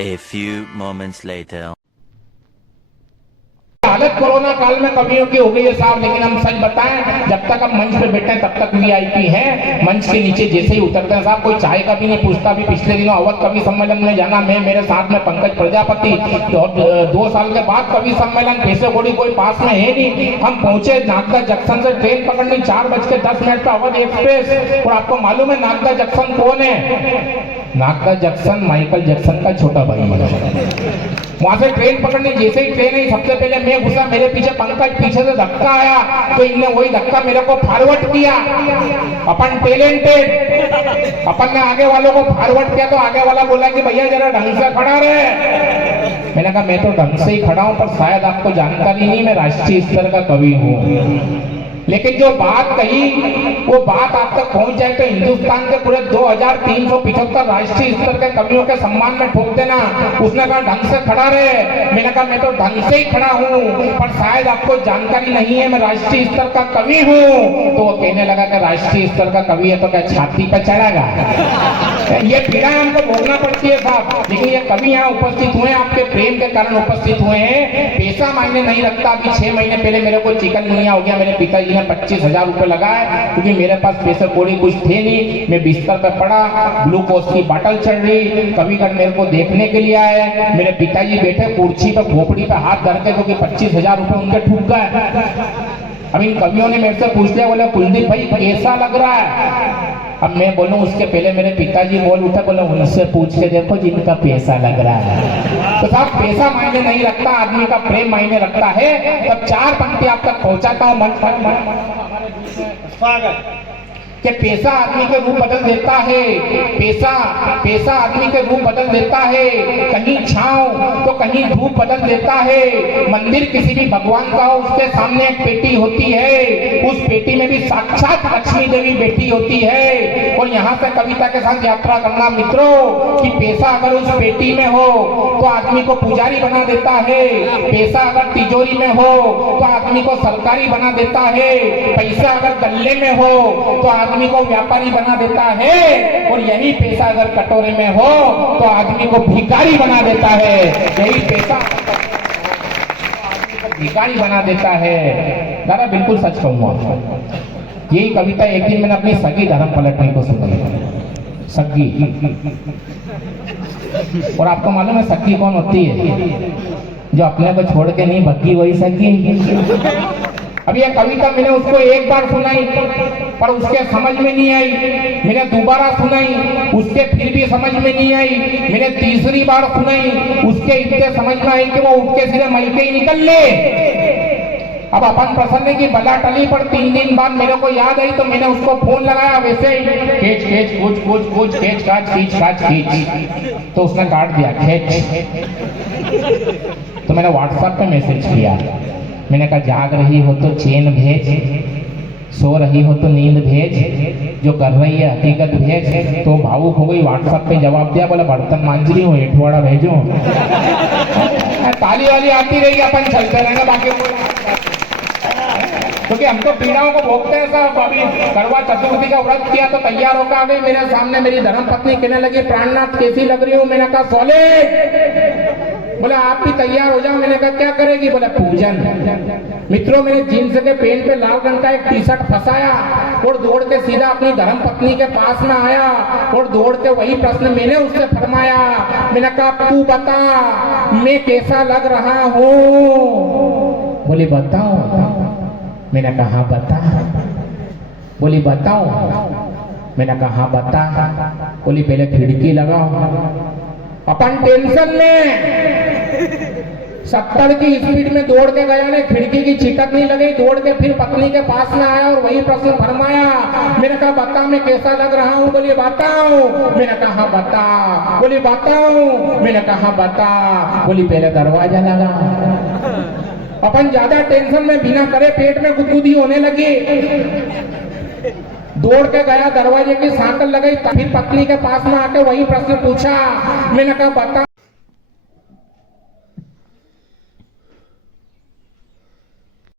A few moments later. हालत corona काल में कमियों की हो गई है साहब, लेकिन हम सच बताएं, जब तक हम मंच पे बैठे हैं तब तक वीआईपी हैं। मंच के नीचे जैसे ही उतरते हैं साहब, कोई चाय का भी नहीं पूछता। भी पिछले दिनों अवध कवि सम्मेलन में जाना, मैं मेरे साथ में पंकज प्रजापति, तो 2 साल के बाद कवि सम्मेलन, पैसे कोड़ी कोई पास में है नहीं। हम पहुंचे नागदा जंक्शन से ट्रेन पकड़नी 4:10 पे अवध एक्सप्रेस। और आपको मालूम है नागदा जंक्शन कौन है? नागदा जंक्शन माइकल जैक्सन का छोटा भाई है। वहां से ट्रेन पकड़नी, जैसे ही ट्रेन आई सबसे पहले मैं घुसा, मेरे पीछे पंकज, पीछे से धक्का आया तो इनने वही धक्का मेरे को फॉरवर्ड किया। अपन टैलेंटेड, अपन ने आगे वालों को फॉरवर्ड किया तो आगे वाला बोला कि भैया जरा ढंग से खड़ा रहे। मैंने कहा मैं तो ढंग से ही खड़ा हूं, पर शायद आपको जानकारी नहीं, मैं राष्ट्रीय स्तर का कवि हूं। लेकिन जो बात कही वो बात आप तक पहुंच जाए तो हिंदुस्तान के पूरे 2375 राष्ट्रीय स्तर के कवियों के सम्मान में ठोक देना। उसने कहा ढंग से खड़ा रहे। मैंने कहा मैं तो ढंग से ही खड़ा हूं, पर शायद आपको जानकारी नहीं है मैं राष्ट्रीय स्तर का कवि हूं। तो वो कहने लगा कि राष्ट्रीय स्तर का कवि है तो क्या छाती पर चढ़ेगा? ये पीड़ा हमको भोगना पड़ती है साहब, लेकिन ये कवि यहाँ उपस्थित हुए, आपके प्रेम के कारण उपस्थित हुए हैं। पैसा मायने नहीं रखता। अभी 6 महीने पहले मेरे को चिकनगुनिया हो गया, मेरे पिताजी ने 25,000 रुपए लगाए, क्योंकि मेरे पास पैसे कोड़ी कुछ थे नहीं। मैं बिस्तर पे पड़ा, ग्लूकोज की बोतल चढ़ रही, कविगण मेरे को देखने के लिए आए। मेरे पिताजी बैठे कुर्सी पे, खोपड़ी पे हाथ धर के, क्योंकि 25,000 रुपए उनके ठुक गए। अब इन कवियों ने मेरे से पूछ लिया, बोले कुलदीप भाई कैसा लग रहा है? अब मैं बोलूं उसके पहले मेरे पिताजी बोल उठे, बोले उनसे पूछ के देखो जिनका पैसा लग रहा है। तो साहब पैसा मायने नहीं रखता, आदमी का प्रेम मायने रखता है। तब 4 पंक्ति आप तक पहुंचाता हूं मन स्वागत कि पैसा आदमी के रूप बदल देता है। पैसा आदमी के रूप बदल देता है। कहीं छांव तो कहीं धूप बदल देता है। मंदिर किसी भी भगवान का हो, उसके सामने एक पेटी होती है, उस पेटी में भी साक्षात लक्ष्मी देवी बैठी होती है। और यहाँ से कविता के साथ यात्रा करना मित्रों, कि पैसा अगर उस पेटी में हो तो आदमी को पुजारी बना देता है। पैसा अगर तिजोरी में हो तो आदमी को सरकारी बना देता है। पैसा अगर गल्ले में हो तो आदमी को व्यापारी बना देता है। और यही पैसा अगर कटोरे में हो तो आदमी को भिखारी बना देता है। यही पैसा आदमी को भिखारी बना देता है। दादा बिल्कुल सच कहूंगा, यही कविता एक दिन मैंने अपनी सगी धर्म पलटने को सुनी। सगी, और आपको मालूम है सगी कौन होती है? जो अपने को छोड़ के नहीं भक्की, वही सगी। अब यह कविता मैंने उसको एक बार सुनाई, पर उसके समझ में नहीं आई। मैंने दोबारा सुनाई, उसके फिर भी समझ में नहीं आई। मैंने तीसरी बार सुनाई, उसके इतने समझ में आई कि वो उठ के सीधे मल के ही निकल ले। अब अपन प्रसन्न की बला टली, पर 3 दिन बाद मेरे को याद आई तो मैंने उसको फोन लगाया, वैसे ही खेच खेच कुछ कुछ कुछ खेच खाच खींच खाच खींच, तो उसने काट दिया खेच। तो मैंने व्हाट्सएप पे मैसेज किया, मैंने कहा जाग रही हो तो चैन भेज, सो रही हो तो नींद भेज, जो कर रही है हकीकत भेज। तो भावुक हो गई, व्हाट्सएप पे जवाब दिया, बोला बर्तन मांज रही हूँ, एठवाड़ा भेजो। ताली वाली आती रहेगी, अपन चलते रहेंगे बाकी, क्योंकि हम तो पीड़ाओं को भोगते हैं साहब। अभी करवा चतुर्थी का व्रत किया तो तैयार होकर आ गई मेरे सामने, मेरी धर्म पत्नी कहने लगी प्राणनाथ कैसी लग रही हो? मैंने कहा सॉलिड। बोले आप भी तैयार हो जाओ। मैंने कहा क्या करेगी? बोले पूजन। मित्रों मैंने जीन्स के पेंट पे लाल रंग का एक टी-शर्ट फंसाया और दौड़ के सीधा अपनी धर्म पत्नी के पास में आया और दौड़ के वही प्रश्न मैंने उससे फरमाया। मैंने कहा तू बता मैं कैसा लग रहा हूँ? बोली बताओ। मैंने कहा हाँ बता। बोली बताओ। मैंने कहा हाँ बता। बोली पहले खिड़की लगाओ। अपन टेंशन में 70 की स्पीड में दौड़ के गया, ने खिड़की की चिटक नहीं लगी, दौड़ के फिर पत्नी के पास में आया और वही प्रश्न फरमाया। मैंने कहा बता मैं कैसा लग रहा हूँ? बोली बताओ। मैंने कहा हाँ बता। बोली बताओ। मैंने कहा हाँ बता। बोली पहले दरवाजा लगा। अपन ज्यादा टेंशन में बिना करे पेट में गुदगुदी होने लगी। दौड़ के गया, दरवाजे की सांकल लगाई, फिर पत्नी के पास में आके वही प्रश्न पूछा। मैंने कहा बता।